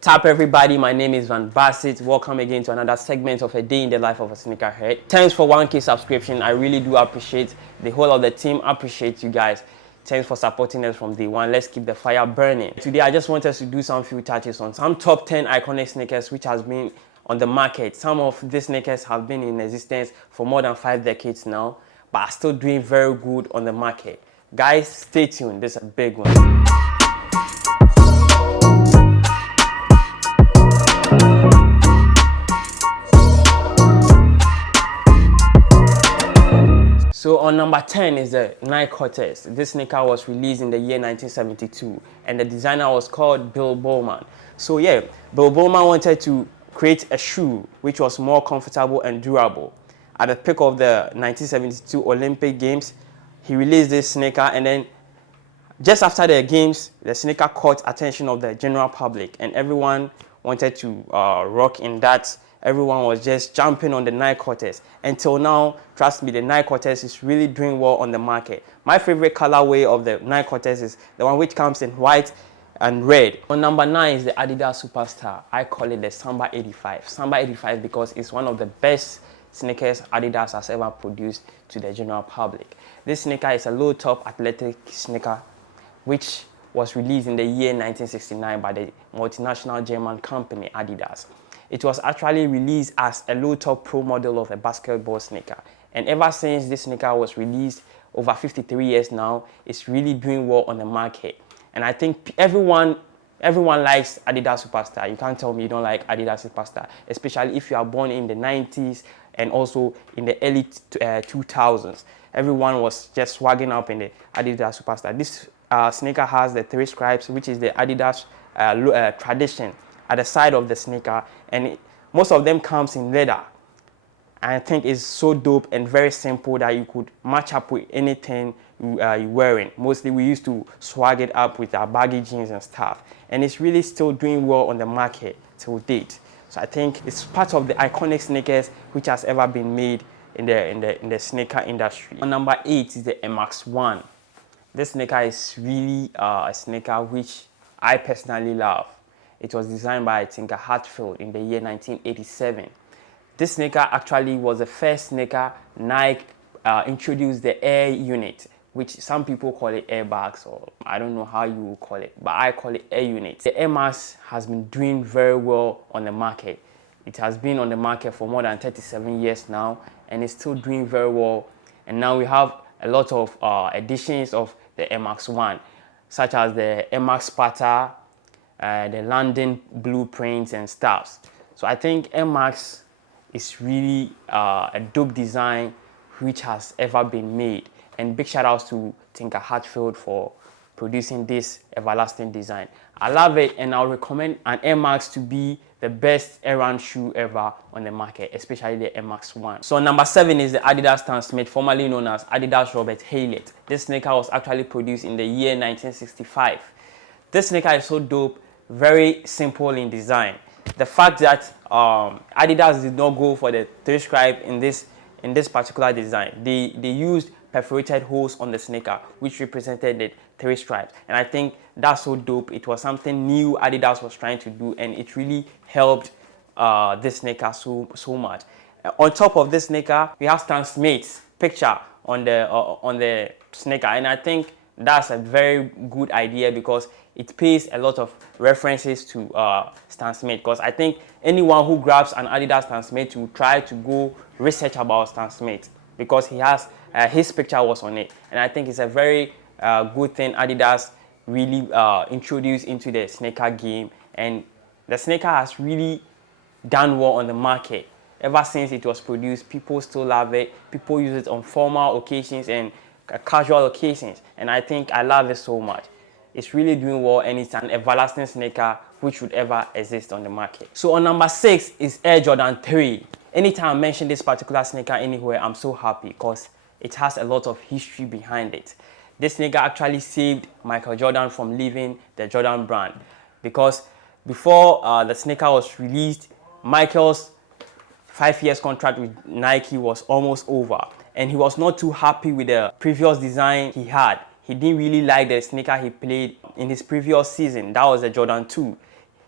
What's up, everybody? My name is Van Bassett. Welcome again to another segment of A Day in the Life of a Sneakerhead. Thanks for 1K subscription. I really do appreciate the whole of the team. Appreciate you guys. Thanks for supporting us from day one. Let's keep the fire burning. Today, I just want us to do some few touches on some top 10 iconic sneakers which has been on the market. Some of these sneakers have been in existence for more than 5 decades now, but are still doing very good on the market. Guys, stay tuned. This is a big one. So on number 10 is the Nike Cortez. This sneaker was released in the year 1972 and the designer was called Bill Bowman. So yeah, Bill Bowman wanted to create a shoe which was more comfortable and durable. At the peak of the 1972 Olympic Games, he released this sneaker, and then just after the games, the sneaker caught attention of the general public and everyone wanted to rock in that. Everyone was just jumping on the Nike Cortez. Until now, trust me, the Nike Cortez is really doing well on the market. My favorite colorway of the Nike Cortez is the one which comes in white and red. On number 9 is the Adidas Superstar. I call it the Samba 85. Samba 85 because it's one of the best sneakers Adidas has ever produced to the general public. This sneaker is a low-top athletic sneaker which was released in the year 1969 by the multinational German company Adidas. It was actually released as a low-top pro model of a basketball sneaker. And ever since this sneaker was released, over 53 years now, it's really doing well on the market. And I think everyone likes Adidas Superstar. You can't tell me you don't like Adidas Superstar, especially if you are born in the 90s and also in the early 2000s. Everyone was just swagging up in the Adidas Superstar. This sneaker has the 3 stripes, which is the Adidas tradition at the side of the sneaker, and most of them comes in leather. I think it's so dope and very simple that you could match up with anything you're wearing. Mostly we used to swag it up with our baggy jeans and stuff, and it's really still doing well on the market till date. So I think it's part of the iconic sneakers which has ever been made in the sneaker industry. On number 8 is the Air Max 1. This sneaker is really a sneaker which I personally love. It was designed by Hatfield in the year 1987. This sneaker actually was the first sneaker Nike introduced the air unit, which some people call it airbags, or I don't know how you will call it, but I call it air units. The Air Max has been doing very well on the market. It has been on the market for more than 37 years now, and it's still doing very well. And now we have a lot of editions of the Air Max 1, such as the Air Max Sparta, the London blueprints and stuff. So I think Air Max is really a dope design which has ever been made. And big shout outs to Hatfield for producing this everlasting design. I love it, and I'll recommend an Air Max to be the best air-run shoe ever on the market, especially the Air Max 1. So number 7 is the Adidas Stan Smith, formerly known as Adidas Robert Khaled. This sneaker was actually produced in the year 1965. This sneaker is so dope, very simple in design. The fact that Adidas did not go for the 3 stripe in this particular design, they used perforated holes on the sneaker which represented the 3 stripes, and I think that's so dope. It was something new Adidas was trying to do, and it really helped this sneaker so much. On top of this sneaker, we have Stan Smith's picture on the sneaker, and I think that's a very good idea because it pays a lot of references to Stan Smith. Because I think anyone who grabs an Adidas Stan Smith will try to go research about Stan Smith because he has his picture was on it, and I think it's a very good thing Adidas really introduced into the sneaker game, and the sneaker has really done well on the market. Ever since it was produced, people still love it. People use it on formal occasions and casual occasions, and I think I love it so much. It's really doing well, and it's an everlasting sneaker which would ever exist on the market. So on number 6 is Air Jordan 3. Anytime I mention this particular sneaker anywhere, I'm so happy because it has a lot of history behind it. This sneaker actually saved Michael Jordan from leaving the Jordan brand, because before the sneaker was released, Michael's 5 years contract with Nike was almost over, and he was not too happy with the previous design he had. He didn't really like the sneaker he played in his previous season. That was the Jordan 2.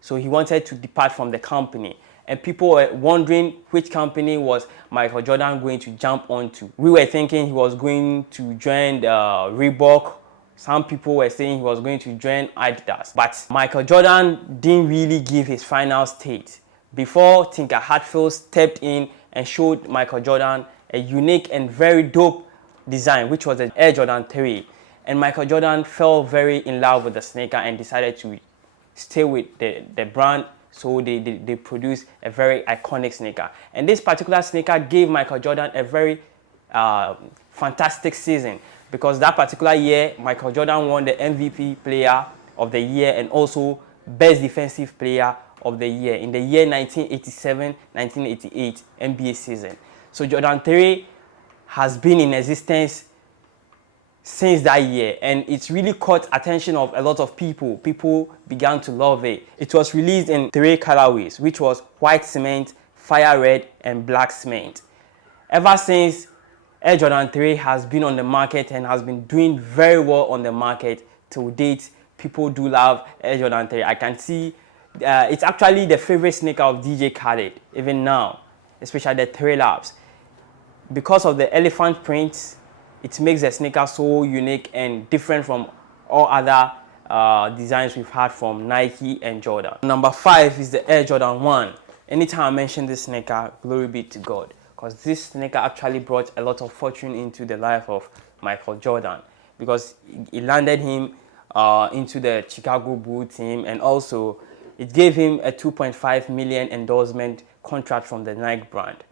So he wanted to depart from the company. And people were wondering which company was Michael Jordan going to jump onto. We were thinking he was going to join Reebok. Some people were saying he was going to join adidas. But Michael Jordan didn't really give his final state before Tinker Hatfield stepped in and showed Michael Jordan a unique and very dope design, which was the Air Jordan 3. And Michael Jordan fell very in love with the sneaker and decided to stay with the brand. So they produced a very iconic sneaker. And this particular sneaker gave Michael Jordan a very fantastic season, because that particular year, Michael Jordan won the MVP Player of the Year and also Best Defensive Player of the Year in the year 1987-1988 NBA season. So Jordan 3 has been in existence since that year, and it's really caught attention of a lot of people. People began to love it. It was released in 3 colorways, which was white cement, fire red, and black cement. Ever since, Air Jordan 3 has been on the market and has been doing very well on the market till date. People do love Air Jordan 3. I can see it's actually the favorite sneaker of DJ Khaled even now, especially the 3 laps. Because of the elephant prints, it makes the sneaker so unique and different from all other designs we've had from Nike and Jordan. Number 5 is the Air Jordan 1. Anytime I mention this sneaker, glory be to God, because this sneaker actually brought a lot of fortune into the life of Michael Jordan, because it landed him into the Chicago Bulls team, and also it gave him a $2.5 million endorsement contract from the Nike brand.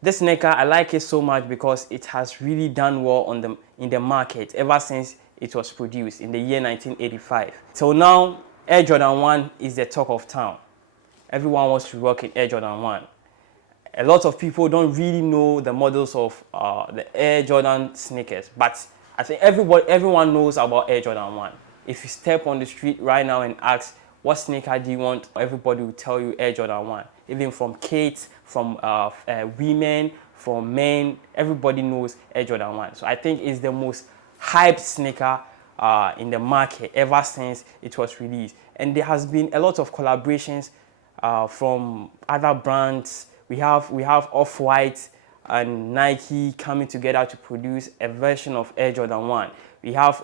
This sneaker, I like it so much because it has really done well in the market ever since it was produced in the year 1985. So now, Air Jordan 1 is the talk of town. Everyone wants to rock in Air Jordan 1. A lot of people don't really know the models of the Air Jordan sneakers, but I think everyone knows about Air Jordan 1. If you step on the street right now and ask, what sneaker do you want? Everybody will tell you Air Jordan 1. Even from kids, from women, from men, everybody knows Air Jordan 1. So I think it's the most hyped sneaker in the market ever since it was released. And there has been a lot of collaborations from other brands. We have Off-White and Nike coming together to produce a version of Air Jordan 1. We have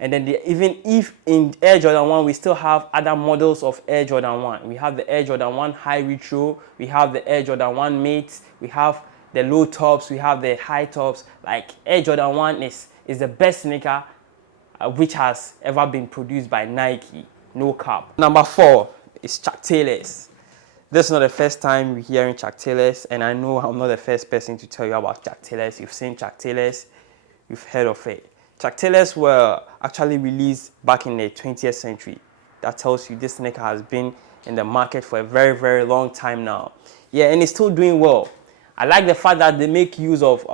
and then even if in Air Jordan 1, we still have other models of Air Jordan 1. We have the Air Jordan 1 High Retro, we have the Air Jordan 1 Mates, we have the low tops, we have the high tops. Like, Air Jordan 1 is the best sneaker which has ever been produced by Nike, no cap. Number 4 is Chuck Taylors. This is not the first time we're hearing Chuck Taylors, and I know I'm not the first person to tell you about Chuck Taylors. You've seen Chuck Taylors, you've heard of it. Chuck Taylors were actually released back in the 20th century. That tells you this sneaker has been in the market for a very, very long time now. Yeah, and it's still doing well. I like the fact that they make use of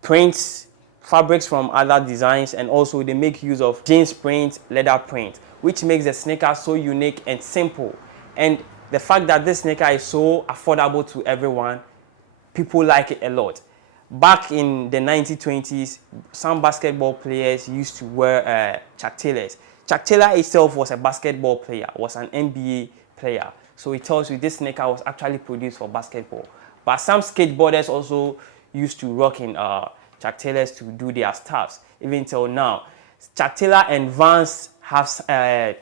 prints, fabrics from other designs, and also they make use of jeans print, leather print, which makes the sneaker so unique and simple. And the fact that this sneaker is so affordable to everyone, people like it a lot. Back in the 1920s, some basketball players used to wear Chuck Taylors. Chuck Taylor itself was a basketball player, was an NBA player. So it tells you this sneaker was actually produced for basketball. But some skateboarders also used to rock in Chuck Taylors to do their stuffs, even till now. Chuck Taylor and Vans have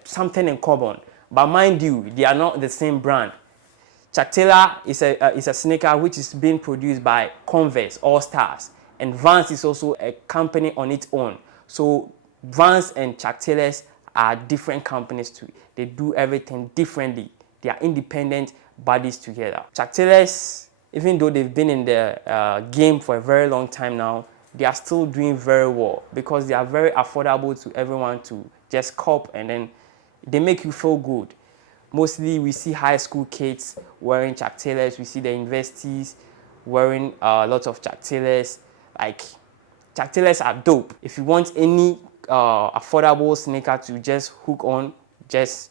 something in common. But mind you, they are not the same brand. Chuck Taylor is a sneaker which is being produced by Converse All Stars, and Vans is also a company on its own. So Vans and Chuck Taylors are different companies too. They do everything differently. They are independent bodies together. Chuck Taylors, even though they've been in the game for a very long time now, they are still doing very well because they are very affordable to everyone to just cop, and then they make you feel good. Mostly we see high school kids wearing Chuck Taylors. We see the universities wearing lots of Chuck Taylors. Like, Chuck Taylors are dope. If you want any affordable sneaker to just hook on, just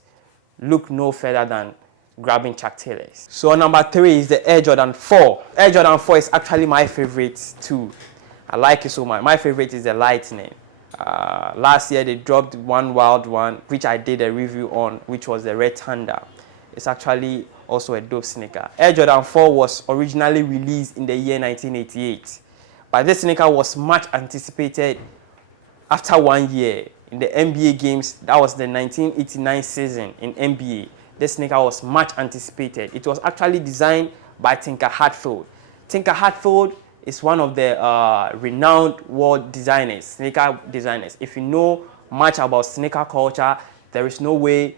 look no further than grabbing Chuck Taylors. So number 3 is the Air Jordan 4. Air Jordan 4 is actually my favorite too. I like it so much. My favorite is the Lightning. Last year they dropped one wild one, which I did a review on, which was the Red Thunder. It's actually also a dope sneaker. Air Jordan 4 was originally released in the year 1988, but this sneaker was much anticipated after 1 year in the NBA games. That was the 1989 season in NBA. This sneaker was much anticipated. It was actually designed by Tinker Hatfield. Tinker Hatfield is one of the renowned world designers, sneaker designers. If you know much about sneaker culture, there is no way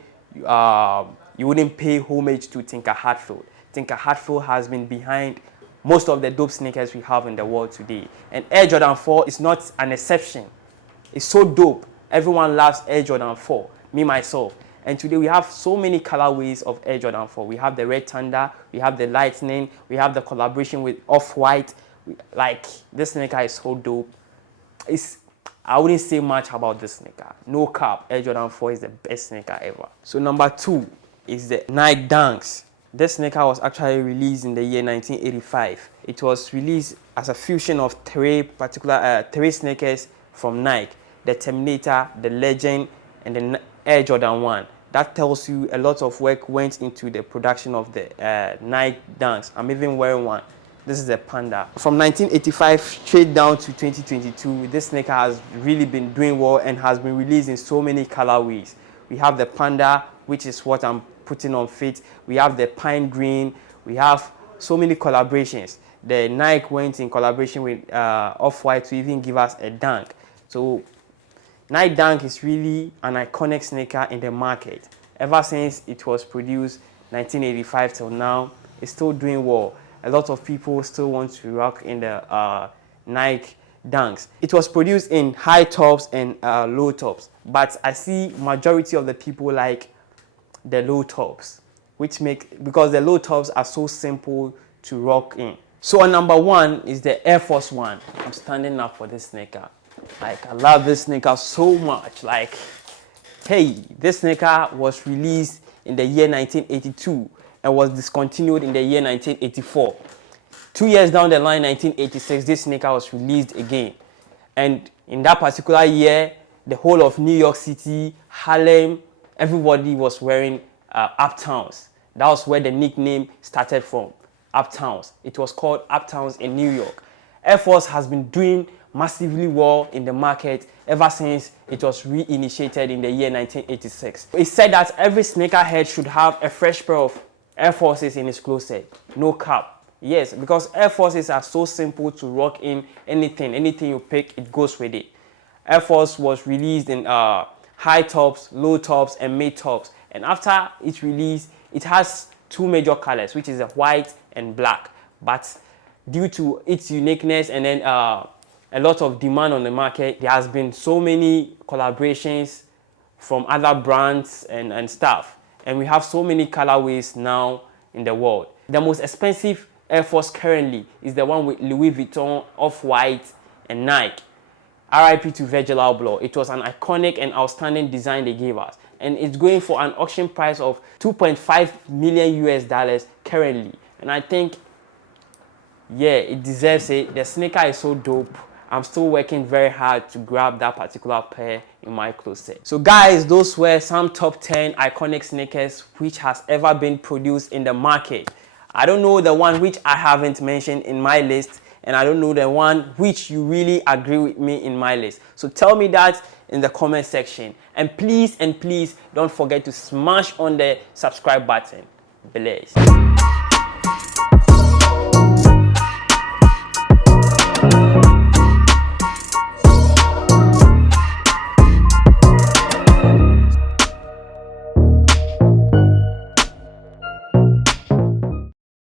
you wouldn't pay homage to Tinker Hatfield. Tinker Hatfield has been behind most of the dope sneakers we have in the world today. And Air Jordan 4 is not an exception. It's so dope. Everyone loves Air Jordan 4, me myself. And today we have so many colorways of Air Jordan 4. We have the Red Thunder, we have the Lightning, we have the collaboration with Off-White. Like, this sneaker is so dope. I wouldn't say much about this sneaker. No cap, Air Jordan 4 is the best sneaker ever. So number 2 is the Nike Dunks. This sneaker was actually released in the year 1985. It was released as a fusion of three sneakers from Nike: the Terminator, the Legend, and the Air Jordan 1. That tells you a lot of work went into the production of the Nike Dunks. I'm even wearing one. This is a Panda. From 1985 straight down to 2022, this sneaker has really been doing well and has been released in so many colorways. We have the Panda, which is what I'm putting on feet. We have the Pine Green. We have so many collaborations. The Nike went in collaboration with Off-White to even give us a Dunk. So Nike Dunk is really an iconic sneaker in the market. Ever since it was produced 1985 till now, it's still doing well. A lot of people still want to rock in the Nike Dunks. It was produced in high tops and low tops, but I see majority of the people like the low tops, because the low tops are so simple to rock in. So on number 1 is the Air Force One. I'm standing up for this sneaker. Like, I love this sneaker so much. Like, hey, this sneaker was released in the year 1982 and was discontinued in the year 1984. 2 years down the line, 1986, this sneaker was released again. And in that particular year, the whole of New York City, Harlem, everybody was wearing Uptowns. That was where the nickname started from, Uptowns. It was called Uptowns in New York. Air Force has been doing massively well in the market ever since it was reinitiated in the year 1986. It's said that every sneakerhead should have a fresh pair of Air Forces in his closet. No cap. Yes, because Air Forces are so simple to rock in anything. Anything you pick, it goes with it. Air Force was released in high tops, low tops, and mid tops. And after its release, it has 2 major colors, which is the white and black. But due to its uniqueness and then a lot of demand on the market, there has been so many collaborations from other brands and stuff. And we have so many colorways now in the world. The most expensive Air Force currently is the one with Louis Vuitton, Off-White, and Nike. RIP to Virgil Abloh. It was an iconic and outstanding design they gave us. And it's going for an auction price of $2.5 million US currently. And I think, yeah, it deserves it. The sneaker is so dope. I'm still working very hard to grab that particular pair in my closet. So guys, those were some top 10 iconic sneakers which has ever been produced in the market. I don't know the one which I haven't mentioned in my list, and I don't know the one which you really agree with me in my list. So tell me that in the comment section. And please don't forget to smash on the subscribe button. Blaze.